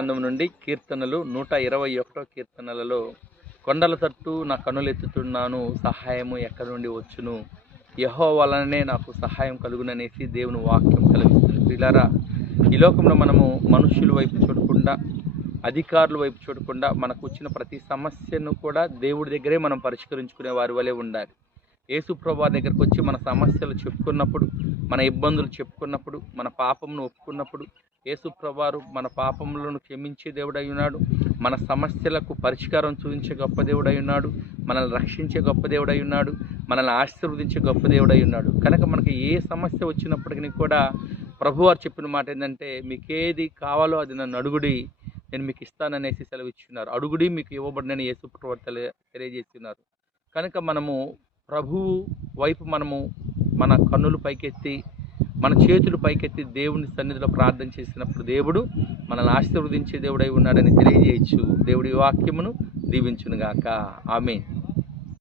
గ్రంథం నుండి కీర్తనలు 121 కీర్తనలలో కొండల తట్టు నా కన్నులెత్తుతున్నాను, సహాయము ఎక్కడి నుండి వచ్చును, యెహోవా వలననే నాకు సహాయం కలుగుననేసి దేవుని వాక్యం సెలవిస్తుంది. ప్రియులారా, ఈ లోకంలో మనము మనుషుల వైపు చూడకుండా, అధికారుల వైపు చూడకుండా, మనకు వచ్చిన ప్రతి సమస్యను కూడా దేవుడి దగ్గరే మనం పరిష్కరించుకునే వారి వలె ఉండాలి. యేసు ప్రభువు దగ్గరికి వచ్చి మన సమస్యలు చెప్పుకున్నప్పుడు, మన ఇబ్బందులు చెప్పుకున్నప్పుడు, మన పాపమును ఒప్పుకున్నప్పుడు, యేసు ప్రభువారు మన పాపములను క్షమించే దేవుడై ఉన్నాడు. మన సమస్యలకు పరిష్కారం చూపించే గొప్ప దేవుడై ఉన్నాడు. మనల్ని రక్షించే గొప్ప దేవుడై ఉన్నాడు. మనల్ని ఆశీర్వదించే గొప్ప దేవుడై ఉన్నాడు. కనుక మనకి ఏ సమస్య వచ్చినప్పటికీ కూడా ప్రభువారు చెప్పిన మాట ఏంటంటే, మీకేది కావాలో అది నన్ను అడుగుడి, నేను మీకు ఇస్తాననేసి సెలవిచ్చున్నారు. అడుగుడి మీకు ఇవ్వబడినని యేసు ప్రభువారు తెలియజేస్తున్నారు. కనుక మనము ప్రభువు వైపు మనము మన కన్నులు పైకెత్తి, మన చేతులు పైకెత్తి దేవుని సన్నిధిలో ప్రార్థన చేసినప్పుడు దేవుడు మనల్ని ఆశీర్వదించే దేవుడై ఉన్నాడని తెలియజేయచ్చు. దేవుడి వాక్యమును దీవించునుగాక. ఆమేన్.